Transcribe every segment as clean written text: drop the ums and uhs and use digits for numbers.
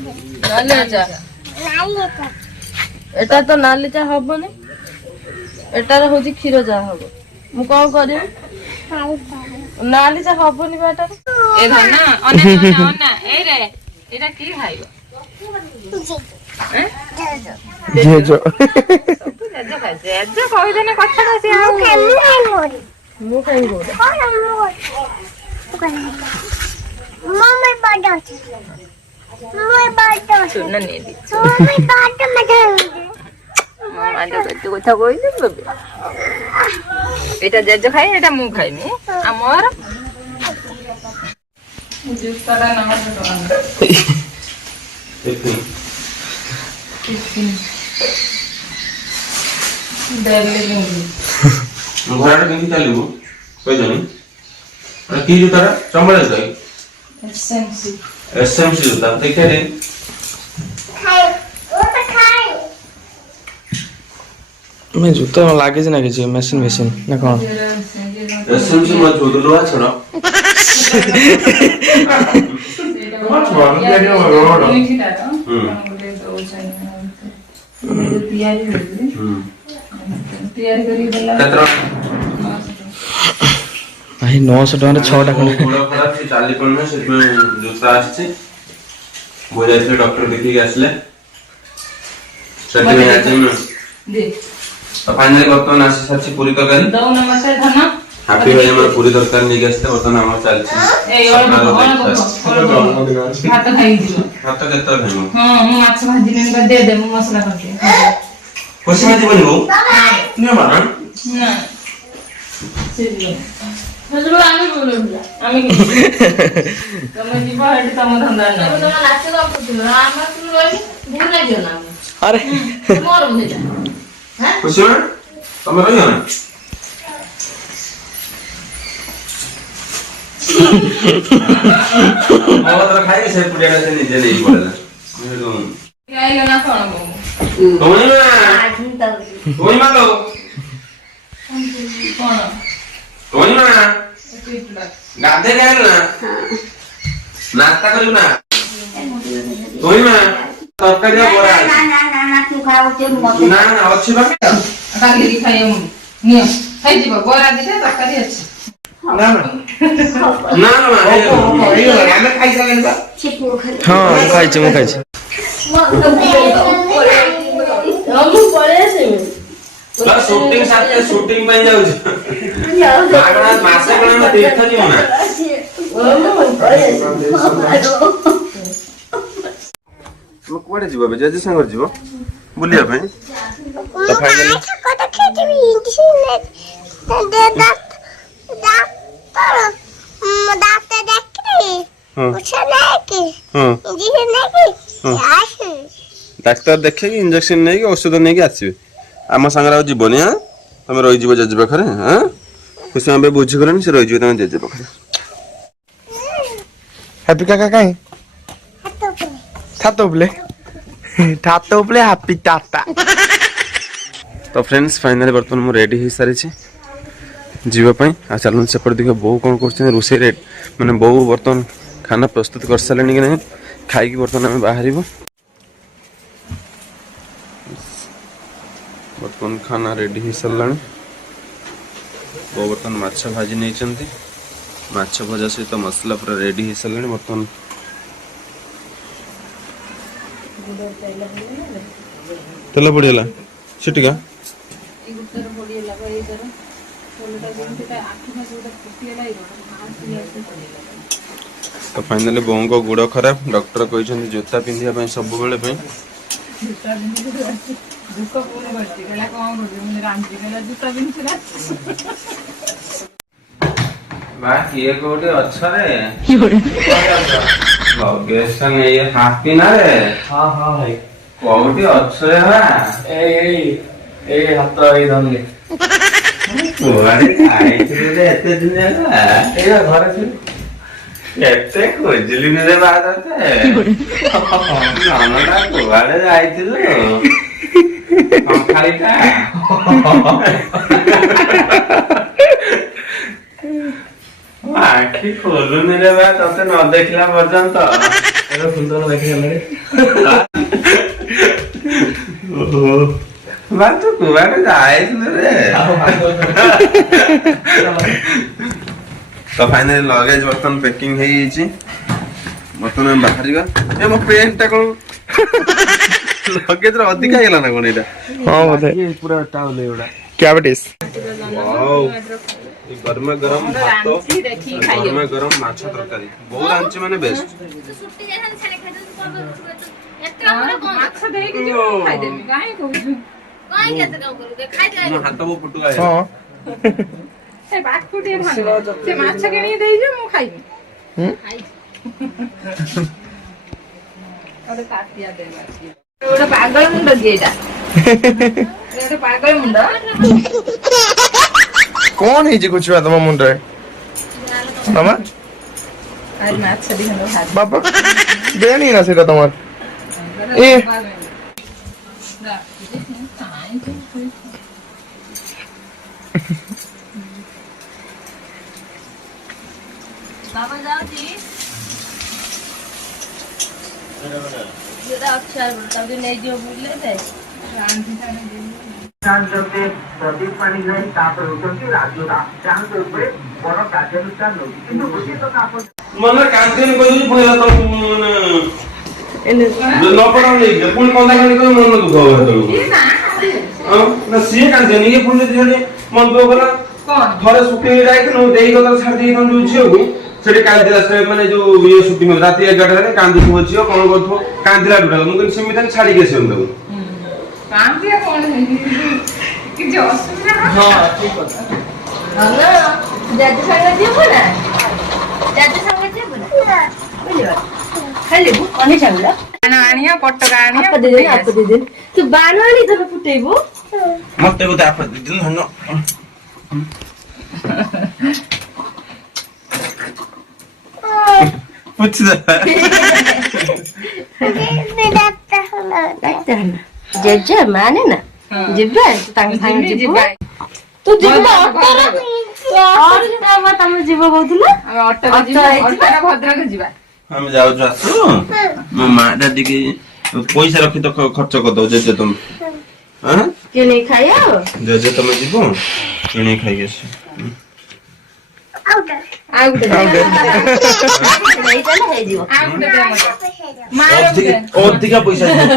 नाली चा एटा तो नाली चा हबनी एटार होची क्षीर जा हबो मु कोन करी नाली चा हबनी बेटा ए धना अने अने अना ए रे एटा की खाइबो जेजो जेजो कहि देने कथा से आ मु काई गो मम्मी बड़ा मम्मी बड़ा सुन ने दी मम्मी बड़ा मजा मामा जो कते कथा कहि दे बबे एटा जेजो खाइ एटा मु खाइनी हमर जूस तारा नाम तो घोड़ा केमती चलू कहीदेनी कि जूता चमड़ा जूता एसएमसी जूता देखिए मैं जूता लागे ना कि मशीन मशीन ना कौन एसएमसी मत जो लो छोड़ो भाई 900 टका 6 टा खंड गोड़ खराब से चाली पड़ना से जूता आछे बोले थे डॉक्टर देखि के आसले सटे आज में दे तो फाइनली बर्तमान आसी साची पूरी तरकारी दो नमस्ते धना हैप्पी भाई हमर पूरी तरकारी नहीं गस्ते बर्तमान हम चल छी ए और भात खाई दियो हाथ केतर खाइमु हां मु माछ भाजी ने दे दे मु मसाला करके खुशी भाजी बनबो नहीं माना ना सेदियो हजरो आमी बोलुला आमी तमे जीवा हेड तम धंदा ना तमे नाच दो पुतलो आमा तुम रोई भूल ना दियो ना अरे मोर मुझे जा हैं खुशी में तमे रहियो ना और खाई से पुडिया से नहीं दे नहीं पड़ला खाइलो ना कोन बो कोई मालो कोन कोई ना गाधे गए ना नाश्ता करू ना कोई ना तरकारी बड़ा ना तू खाओ ते मत ना ना अच्छी बात काली खाइयो नियो खाइ दिबो बोरा दिते तरकारी अछि ना ना ना ना ये हमें खाई सकें बा छिपो खा हां खाइ छ म खाइ छ हमु पळे से बस शूटिंग साथे शूटिंग पे जाऊ मागना मासे कोन तीर्थ जीव ना म कोडे जीव बे जेजे संगर जीव बुलिया भाई तो फाइनली कत खेतबी इंडिशन दे दात देखरे उछा नहीं इंडिशन नहीं आश डाक्टर देखे कि इंजेक्शन नहीं कि औषध नहीं कि आसीबे आम संगरा जीवनी हां तुम रही जीव जेजे पाखरे हां खुशी में बुझी गलनी से रही जीव तुम जेजे पाखरे हैप्पी काका काई थातो प्ले हैप्पी टाटा तो फ्रेंड्स फाइनली बर्तमान मु रेडी हो सारी जीवा पई आ चलन सेपट देखो बहु कोन करछन रोसे रेड माने बहु बर्तमान खाना प्रस्तुत कर सालेनी कि नहीं खाई कि बर्तमान हम बाहरिबो बर्तमान खाना रेडी हो सारलानी बहु बर्तमान माछ भाजी नहीं चंती माछ भजा सहित मसला पूरा रेडी हो सारलानी बर्तमान तेल पड़ीगला सीटिका तो फाइनली बों को गुड़ खराब डॉक्टर कहते जोता पिंधा सब बेले किए कोटे अच्छा रे गेस्ट नहीं हैप्पी ना रे हां हां भाई कोटे अच्छा रे बा ए हाथ ए धनले कोआरे खाई रे एते दिन होला ए घर से एते खोजली रे बात होते नाना कोआरे जाइतिलो हम खालीटा आखि खोलुनी रे बा तते न देखला पर्यंत ଏଟା ସୁନ୍ଦର ଦେଖି ଗଲେ ବାଟ କୁଆଡେ ଯାଇଥିଲୁ ରେ ତ ଫାଇନାଲି ଲଗେଜ ବର୍ତ୍ତମାନ ପ୍ୟାକିଂ ହେଇଯାଇଛି ବର୍ତ୍ତମାନ ଆମେ ବାହାରିବା ଏ ମୋ ପେନ୍ ଟା କଣ ଲଗେଜ ର ଅଧିକା ହେଇଗଲା ନା କଣ ଏଇଟା ହଁ ବୋଧେ ପୁରା ଟାଉଲ ଏଗୁଡା କ୍ୟାଭିଟିସ୍ वाओ ये गरमा गरम भात गरमा गरम माछ तरकारी बहुत रांची माने बेस्ट सुट्टी जैसा छाने खाइ एत्रा मोर माछ देई कि जो खाइ देमी काहे कहू काहे केते काम करू दे खाइ दे मो हाथ वो फुटु गया हां ए बात फुटी भान से माछ केनी देई जे मु खाइ खाइ ओडे काटिया दे ओडे पागल मुंड गेडा ओडे पागल मुंड कौन है जी कुछ बात तुम मुंड रे मामा आज माछ दी हनो हाथ बाबा बेनी ना सेटा तुम्हार ए बाबा जाओ जी ये अक्षर तब नहीं दियो बोले थे शांति से ଜଗତେ ପ୍ରଦୀପ ପାଣିଗ୍ରାହୀ ତାପରେ ହେଉଛନ୍ତି ରାଜୁଦା ଯାହାଙ୍କ ଉପରେ ବଡ କାର୍ଯ୍ୟାନୁଷ୍ଠାନ ନେଉଛି କିନ୍ତୁ ଗୋଟିଏ କଥା ଆପଣ मन कांटेन कोई पहिला त न पढाउ नै पुन कन्दा गर्ने कोही मन दुख हो ना सिए कांटेन ये पुन दिने मन दुख होला कौन थरे सुटे जाइके न देई गत छाडी न जो छियो गु सेटे कांदिला से माने जो ये शूटिंग राती 11 रे कांदी थो छियो कोन गथो कांदिला डुडा मु कि सिमिथान छाडी के सेम दउ कांदिया कोन है कि जो असुविधा हां ठीक है ना जाते संग दियो बोला जाते संग दियो बोला बुझियो खाली भु अनि छाउला बाण आनिया पट्टका आनिया आप दे दे तू बाण आनी त फुटेबो मते को त आप दिन हन पुछ द जेजे माने ना जिबे तांग थांग जिबे तू जिबे और ना तम जिबे बोथुला हम ऑटो भद्रक जिबा हम जाउ जासु म मा दादी के पैसा रखी तो खर्च कर दो जे तुम हां के नहीं खायो जे तुम जीवो किने खाइए आउट नहीं चले हे जीवो आउट मारो अधिका पैसा ना ना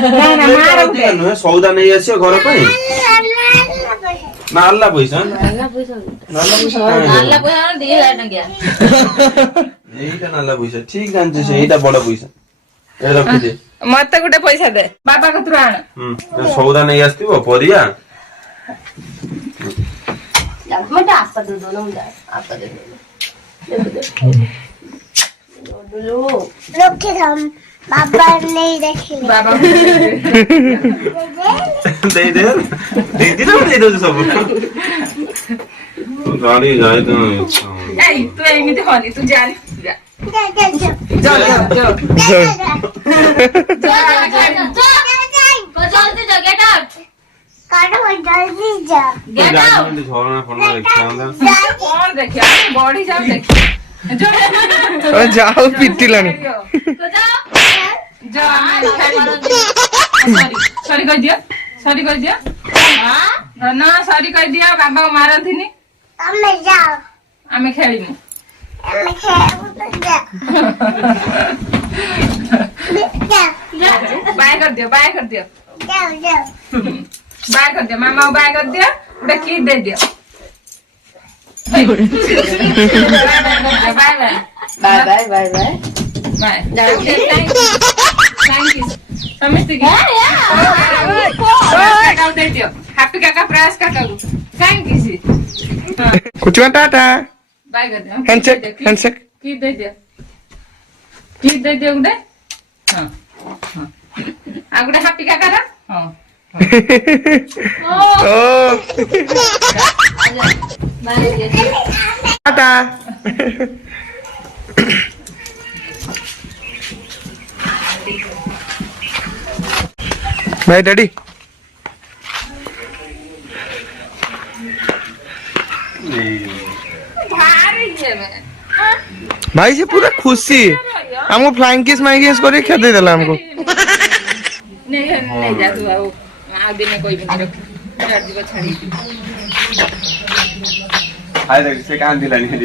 मारो न सौदा नहीं आसी घर पे नाला पैसा नाला पैसा नाला पैसा 2000 टंकिया एटा नाला पैसा ठीक जानछ से एटा बड़ पैसा ए रखि दे मते गुटे पैसा दे बाबा कतरा आण सौदा नहीं आस्तिबो परिया मटा आपा दे दो ना आपा दे दो रोके हम बाबा नहीं रखे बाबा दे दे ना दे दो सब गाड़ी जाए तो ए तू एमिति होनी तू जानी जा जा जल्दी जा गेट आउट काटो जल्दी जा गेट आउट झोलना फड़ना देखा कौन देखिया बॉडी जाओ देखिए जाओ पिटी लानी तो जाओ जा सॉरी कह दिया हां ना सॉरी कह दिया बाबा को मारथिनी हमें जाओ आमे खेलिमु हमें खेलू तो जा बाय कर दियो जाओ बाय कर दियो मामा को बाय कर दियो उड़ा की दे दियो बाय बाय जाओ थैंक यू समझते कि काका दे दियो हैप्पी काका प्रयास काका को थैंक यू सी कुछ टाटा बाय कर दियो हैंडशेक की दे दियो उड़े हां आ गुडे हैप्पी काका रा हां ओ टाटा भाई डैडी भारी है मैं भाई से पूरा खुशी हमको फ्लाइंग किस माइंग करे खेद दे देला हमको नहीं जा तू आओ दिन कोई भी नहीं रख यार जीव छाड़ी हाय देख से कान दिलानी है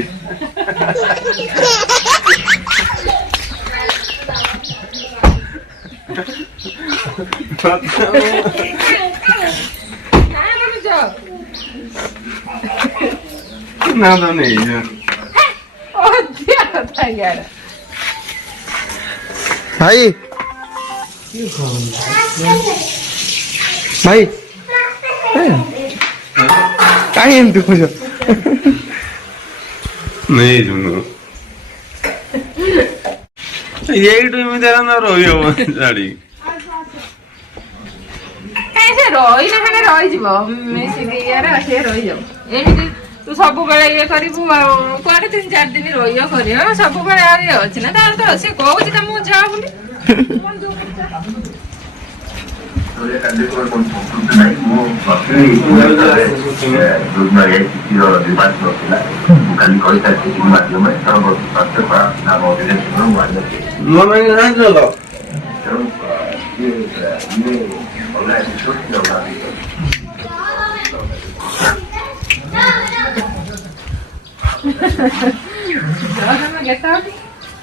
ना तो नहीं है ओ दिया था यार भाई भाई कहीं तू कुछ नहीं जुनू यही टू में तेरा ना रोयो साड़ी कैसे रोई ना खाने रोई जीव मिसिक यार से रोई जाओ एमिति तू सब बेले ये करिबु कुआडे 3-4 दिन रोइयो करियो सब बेले आरे अछि ना तार तो से कहू छी तमु जा बोली Saya akan dilakukan konsultasi naik mau waktu sebenarnya kita debat sosial bukan kau itu sih macam mana kalau kita pak nama dia semua ada no मैं कहां चलो terus ini oleh sosial lagi Jangan sama get out.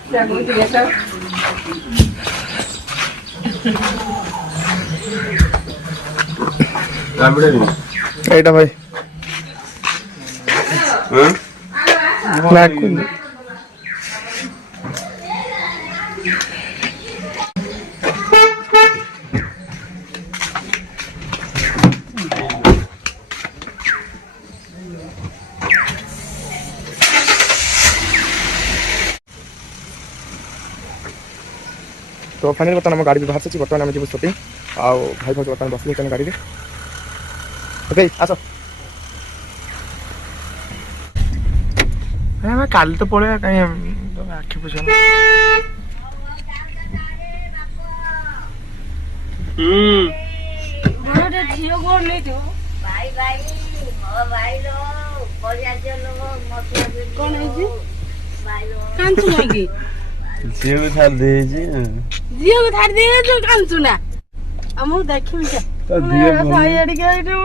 Jangan go to get out. काबड़े नहीं एटा भाई हां black को तो finally बर्तमान गाड़ी भी बाहर से बर्तमान आम जी शॉपिंग आओ भाई भाई बर्तमान बस गाड़ी ओके आस काली तो पड़े कहीं आखि बुझ झियो गोर नहीं थी भाई भाई ओ भाई लो परिया चलो मतलब कौन है जी भाई लो कांचू लागी झियो को थार दे जी झियो को थार दे जो कांचू ना हमहु देखि मिजा तो दिए साइड के इधर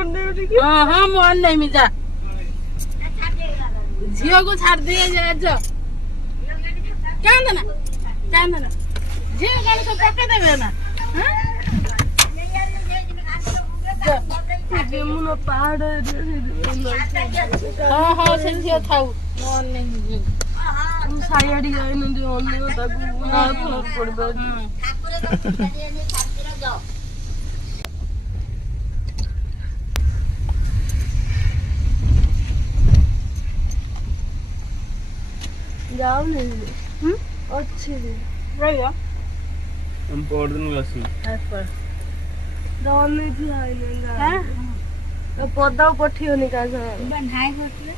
हां हां मन नहीं मिजा झियो को छाड़ दिए जा जो कांदना झियो गाड़ी को पक्का देबे ना हां मुनो पहाड़ हां हां से झियो थाउ मन नहीं जी हम साइड के इन ओने ताकू ना फरक पड़बे ठाकुर को ठाकुर जाओ जाओ नहीं अच्छी दी रहेगा हम पौड़ दिन गसी पर दाल नहीं थी आई नहीं हैं तो पौधा पट्टी होने का बनाए होते